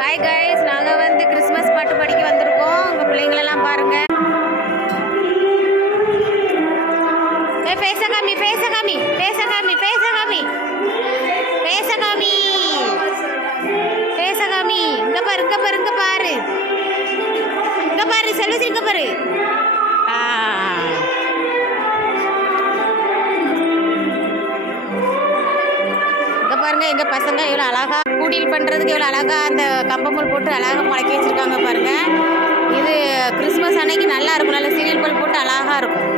Hi guys, நாங்கள் Christmas பாட்டு படிக்க வந்திருக்கோம். உங்கள் பிள்ளைங்களெல்லாம் பாருங்க. பேச காமி பேச காமி பேச காமி பேச காமி பேச காமி பேச காமி. இங்க பாரு இங்க பாரு இங்க பாரு இங்க பாரு செல்வசி இங்க பாரு. பாருங்க எங்க பசங்க இவ்வளோ அழகா கூட்டில் பண்றதுக்கு இவ்வளோ அழகா அந்த கம்பம்பூல் போட்டு அழகா முளைக்க வச்சிருக்காங்க பாருங்க. இது கிறிஸ்மஸ் அன்னைக்கு நல்லா இருக்கும். நல்ல சீரியல் பல் போட்டு அழகா இருக்கும்.